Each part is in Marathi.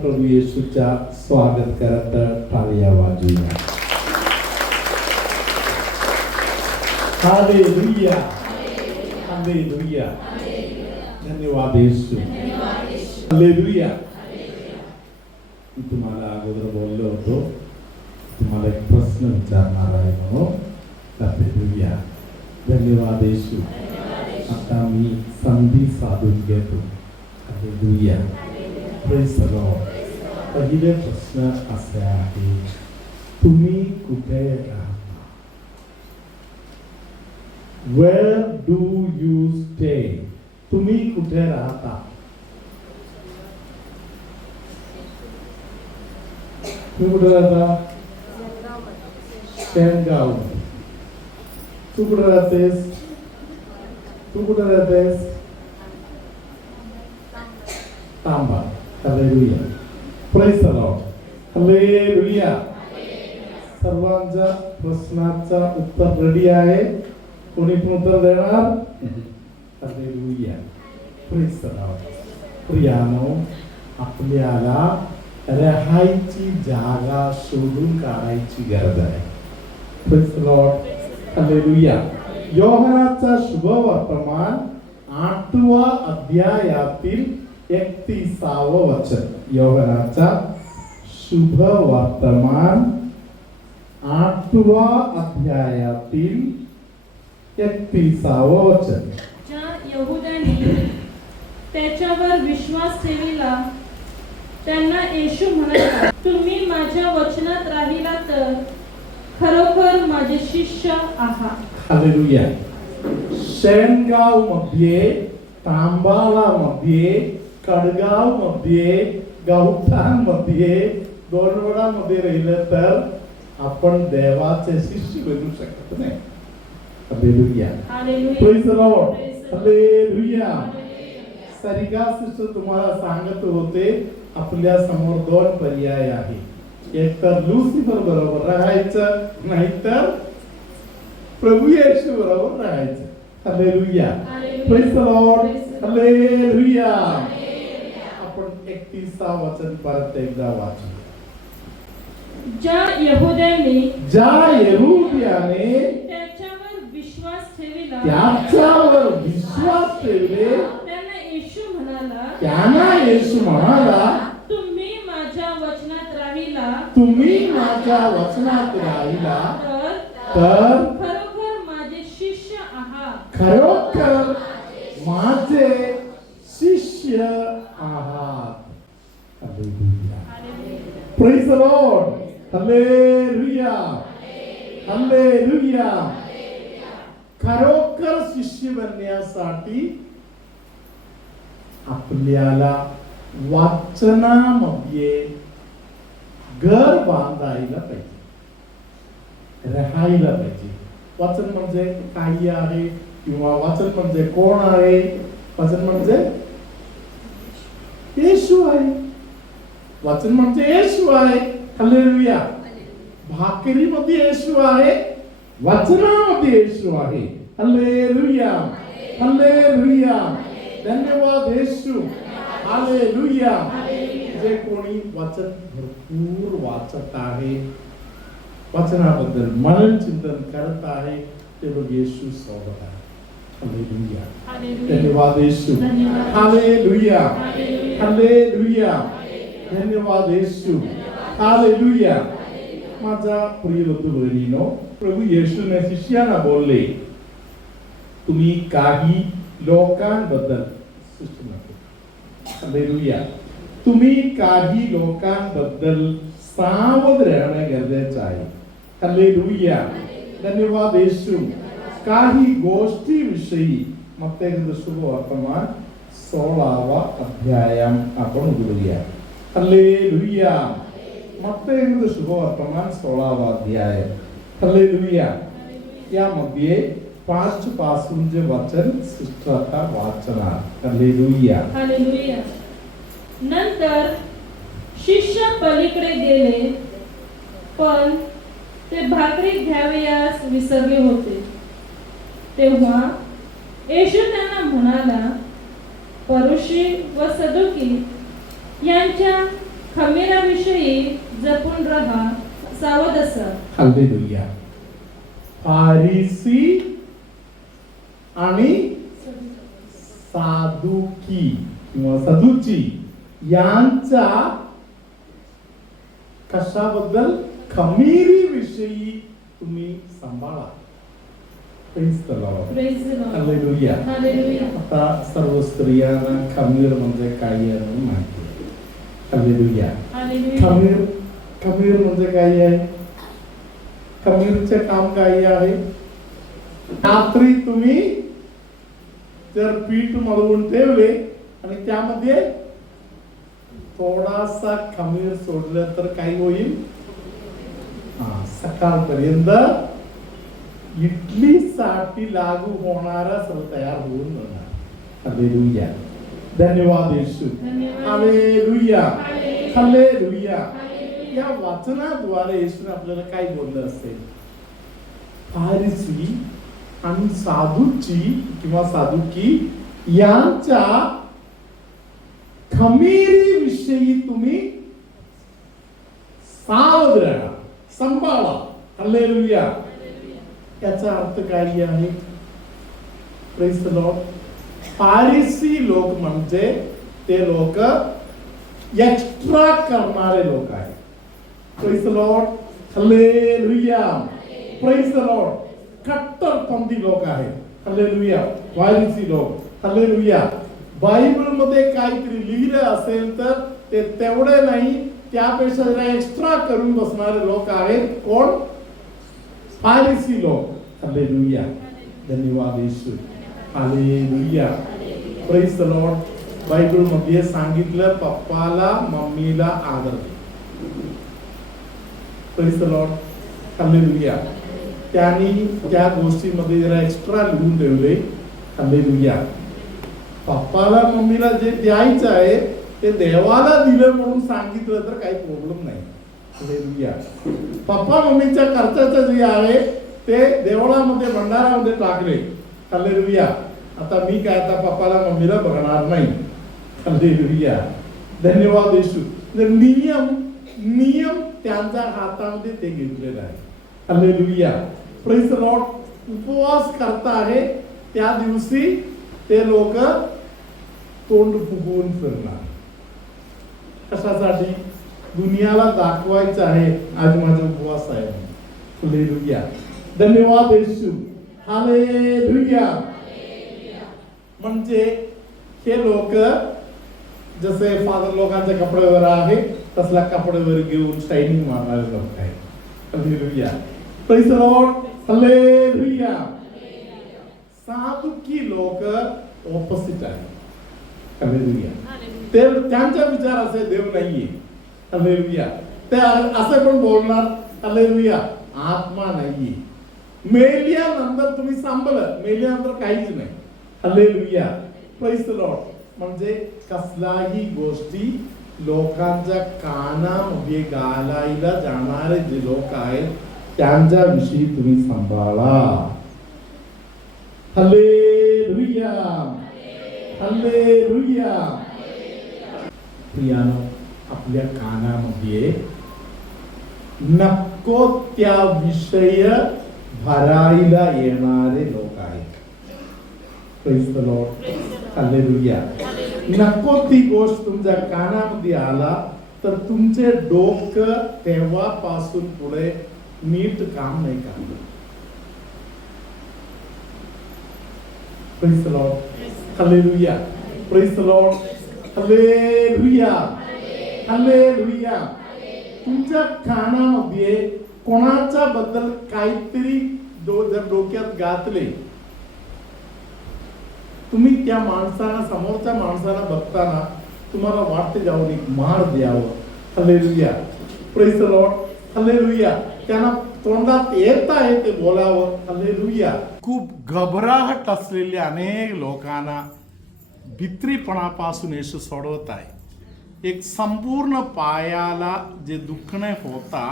प्रभू येशूच्या स्वागत करत टाळ्या वाजवूया. हालेलुया, हालेलुया, धन्यवाद येशू, हालेलुया. मी तुम्हाला अगोदर बोललो होतो, तुम्हाला एक प्रश्न विचारणार आहे म्हणून. हालेलुया, धन्यवाद येशू. आता मी संधी साधून घेतो. Hallelujah, praise the Lord. पहिले प्रश्न असे आहे, तुम्ही कुठे राहता? Where do you stay? तुम्ही कुठे राहता? तुम्ही कुठे राहता? शेंगाव. तू कुठे राहतेस? तू कुठे राहतेस? तांबा. Hallelujah, praise the Lord. Hallelujah. सर्वांच्या प्रश्नाचा उत्तर रेडी आहे? कोणी पण उत्तर देणार? Hallelujah, praise the Lord. प्रियानो, आपल्याला राहायची जागा शोधून काढायची गरज आहे. Praise the Lord. हालेलुया. योहानाचा शुभ वर्तमान 8व्या अध्यायातील 31वे वचन. योहानाचा शुभ वर्तमान 8व्या अध्यायातील 31वे वचन. ज्या यहुद्यांनी त्याच्यावर विश्वास ठेविला त्यांना येशू म्हणाला, तुम्ही माझ्या वचनात राहिला तर खरोखर माझे शिष्य आहात. हालेलुया. शेंगाव मध्ये, तांबाला मध्ये, कडगाव मध्ये, गावठाण मध्ये, दोनवडा मध्ये राहिलं तर आपण देवाचे शिष्य बनू शकत नाही. Hallelujah, praise the Lord. Hallelujah. सरिगा सिस्टर तुम्हाला सांगत होते, आपल्या समोर दोन पर्याय आहे. एक तर लुसिफर बरोबर राहायचं, नाहीतर प्रभू येशू बरोबर राहायचं. Hallelujah, praise the Lord. Hallelujah. आपण 31वा वचन परत एकदा वाचू. ज्या यहुद्यांनी त्याच्यावर विश्वास ठेविले त्यांना येशू म्हणाला, तुम्ही माझ्या वचनात राहिला तर खरोखर माझे शिष्य आहात. खरोखर माझे शिष्य आहात. Hallelujah, praise the Lord. Hallelujah, hallelujah. खरोखर शिष्य बनण्यासाठी आपल्याला वाचनामध्ये घर बांधायला पाहिजे, राहायला पाहिजे. वाचन म्हणजे काही आहे किंवा वाचन म्हणजे कोण आहे? वाचन म्हणजे येशू आहे. वाचन म्हणजे येशू आहे. हालेलुया. भाकरीमध्ये येशू आहे, वाचनामध्ये येशू आहे. Hallelujah, hallelujah. धन्यवाद येशू. हालेलुया. जे कोणी वाचन भरपूर वाचत आहे, वाचनाबद्दल मनन चिंतन करत आहे, ते बघ येशू सोबत आहे. हालेलुया, धन्यवाद येशू. Hallelujah, hallelujah. धन्यवाद येशू. हालेलुया. माझा प्रिय बंधू, प्रभू येशूने शिष्यांना बोलले, तुम्ही काही लोकांबद्दल, हालेलुया, तुम्ही काही लोकांबद्दल सावध राहणे गरजेचे आहे. हालेलुया, धन्यवाद येशू. काही गोष्टी विषयी मत्तेचा शुभ वर्तमान 16वा अध्याय आपण उघडूया. हालेलुया. मत्तेचा शुभ वर्तमान 16वा अध्याय. हालेलुया. यामध्ये 5 पासूनचे वचन सिस्टर आता वाचणार. Hallelujah, hallelujah. नंतर शिष्य पलीकडे गेले, पण ते भाकरी घ्यावयास विसरले होते. तेव्हा येशू त्यांना म्हणाला, फरीसी व सदुकी यांच्या खमीराविषयी जपून राहा, सावध असा. हालेलुया. फारिसी आणि साधुकी किंवा सदुची यांच्या कशाबद्दल? खमीरी विषयी तुम्ही सांभाळा. Praise the Lord. Praise the Lord. Hallelujah. Hallelujah. आता सर्व स्त्रियांना खमीर म्हणजे काय आहे म्हणून माहिती आहे. हालेलुया. Hallelujah. खमीर म्हणजे काय आहे? खमीरचे काम काय आहे? रात्री तुम्ही जर पीठ मळवून ठेवले आणि त्यामध्ये थोडासा खमीर सोडलं तर काय होईल? सकाळपर्यंत इडलीसाठी लागू होणारा सर्व तयार होऊन जाणार. हालेलुया. धन्यवाद येशू. धन्यवाद. हालेलुया. हालेलुया. हालेलुया. हालेलुया. या वाचनाद्वारे येशूने आपल्याला काय बोललं असेल? फारिसी आणि साधूची किंवा साधुकी यांच्या खमीरी विषयी तुम्ही सावध राहा, सांभाळा. हालेलुया. याचा अर्थ काय आहे? Praise the Lord. फारिसी लोक म्हणजे ते लोक एक्स्ट्रा करणारे लोक आहेत. Praise the Lord. Hallelujah. Praise the Lord. कट्टरपंथी लोक आहेत. हालेलुया. फारिसी लोक. हालेलुया. बायबल मध्ये काहीतरी लिहिलं असेल तर ते तेवढे नाही, त्यापेक्षा जरा एक्स्ट्रा करून बसणारे लोक आहेत. कोण? फारिसी लोक. हालेलुया. धन्यवाद Yeshu. Hallelujah. Praise the lord. Bible मध्ये सांगितलं पप्पाला मम्मीला आदर दे. Praise the Lord. हालेलुया. त्यांनी त्या गोष्टीमध्ये जरा एक्स्ट्रा लिहून ठेवले. हालेलुया. पप्पाला मम्मीला जे द्यायचं आहे ते देवाला दिलं म्हणून सांगितलं तर काही प्रॉब्लेम नाही. हालेलुया. पप्पा मम्मीच्या खर्चाचं जे आहे ते देवळामध्ये भंडारामध्ये टाकले. हालेलुया. आता मी काय आता पप्पाला मम्मीला बघणार नाही. हालेलुया. धन्यवाद येशू. नियम त्यांच्या हातामध्ये ते घेतलेला आहे. हालेलुया. Praise the Lord. उपवास करता आहे त्या दिवशी ते लोक तोंड फुगवून फिरणार. कशासाठी? दुनियाला दाखवायचं आहे आज माझा उपवास आहे. हालेलुया. धन्यवाद येशू. हालेलुया. म्हणजे हे लोक जसे फादर लोकांचे कपडे वगैरे आहे तसला कपडे वगैरे घेऊन शायनिंग मारणारे लोक आहेत. Hallelujah. Praise the Lord. Hallelujah. साधुकी लोक ऑपोजिट आहे. हालेलुया. ते त्यांचा विचार असे देव नाहीये. हालेलुया. ते असं पण बोलणार हालेलुया आत्मा नाहीये. मेल्यानंतर तुम्ही सांभाळलं, मेल्यानंतर काहीच नाही. हालेलुया. Praise the Lord. म्हणजे कसलाही गोष्टी लोकांच्या कानामध्ये घालायला जाणारे जे लोक आहेत त्यांच्या विषयी तुम्ही सांभाळा. हालेलुया. हालेलुया. प्रियानो, आपल्या कानामध्ये नको त्या विषय भरायला येणारे लोक आहेत. Praise the Lord. हालेलुया. नको ती गोष्ट तुमच्या कानामध्ये आला तर तुमचे डोकं तेव्हापासून पुढे नीट काम नाही करणार. Praise the Lord. Hallelujah. Praise the Lord. Hallelujah. Hallelujah. तुमच्या कानामध्ये कोणाच्या बद्दल काहीतरी जर डोक्यात घातले, तुम्ही त्या माणसाला, समोरच्या माणसाला बघताना तुम्हाला वाटते जाऊन एक मार द्यावं. Hallelujah. Praise the Lord. Hallelujah. त्यांना तोंडात येत आहे ते बोलावं. हालेलुया. खूप घबराहट असलेल्या अनेक लोकांना भित्रीपणापासून येशू सोडवत आहे. एक संपूर्ण पायाला जे दुखणे होता,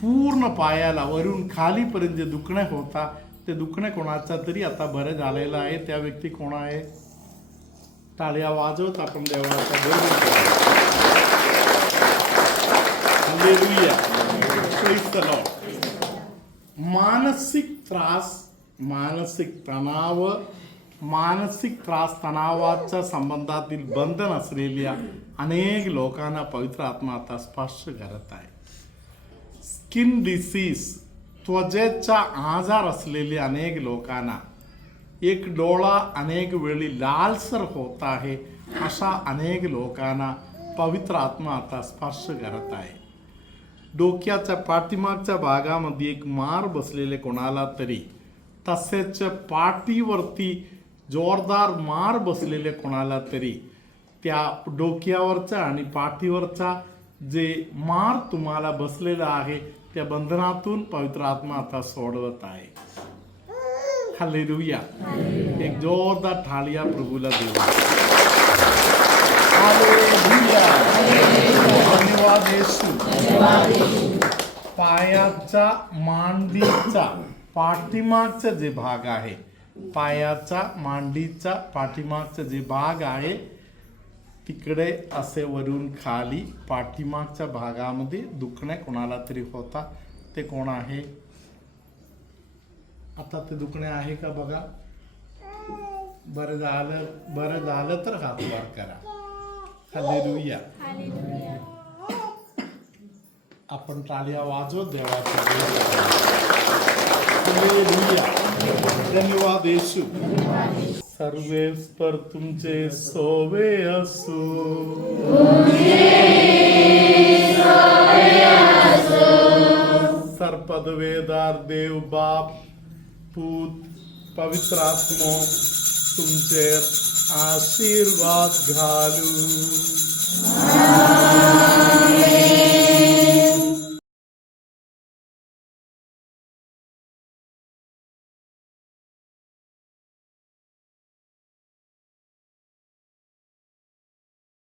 पूर्ण पायाला वरून खालीपर्यंत जे दुखणे होता ते दुखणे कोणाचा तरी आता बरं झालेलं आहे. त्या व्यक्ती कोण आहे? टाळ्या वाजवत आपण देवाचा गौरव करूया. हालेलुया. Praise the Lord. मानसिक त्रास, मानसिक तणाव, मानसिक त्रास, तणावाच्या संबंधातील बंधन असलेल्या अनेक लोकांना पवित्र आत्मा आता स्पर्श करत आहे. स्किन डिसीज, त्वचेचा आजार असलेले अनेक लोकांना, एक डोळा अनेक वेळी लालसर होत आहे अशा अनेक लोकांना पवित्र आत्मा आता स्पर्श करत आहे. डोक्याच्या पाठीमागच्या भागामध्ये एक मार बसलेले कोणाला तरी, तसेच पाठीवरती जोरदार मार बसलेले कोणाला तरी, त्या डोक्यावरचा आणि पाठीवरचा जे मार तुम्हाला बसलेला आहे त्या बंधनातून पवित्र आत्मा आता सोडवत आहे. हालेलुया. एक जोरदार थाळिया प्रभूला देऊ. हालेलुया. धन्यवाद येशू. पायाचा, मांडीचा पाठीमागचा जे भाग आहे, पायाचा, मांडीचा पाठीमागचा जे भाग आहे, तिकडे असे वरून खाली पाठीमागच्या भागामध्ये दुखणे कोणाला तरी होता. ते कोण आहे? आता ते दुखणे आहे का बघा. बरं झालं तर हात वर करा. हालेलुया. आपण टाळ्या वाजवत देवाच्या हालेलुया. धन्यवाद येशू. सर्वेस पर तुमचे सोवे असो. सर्पदवेदार देव बाप, पूत, पवित्र आत्मो तुमचे आशीर्वाद घालू.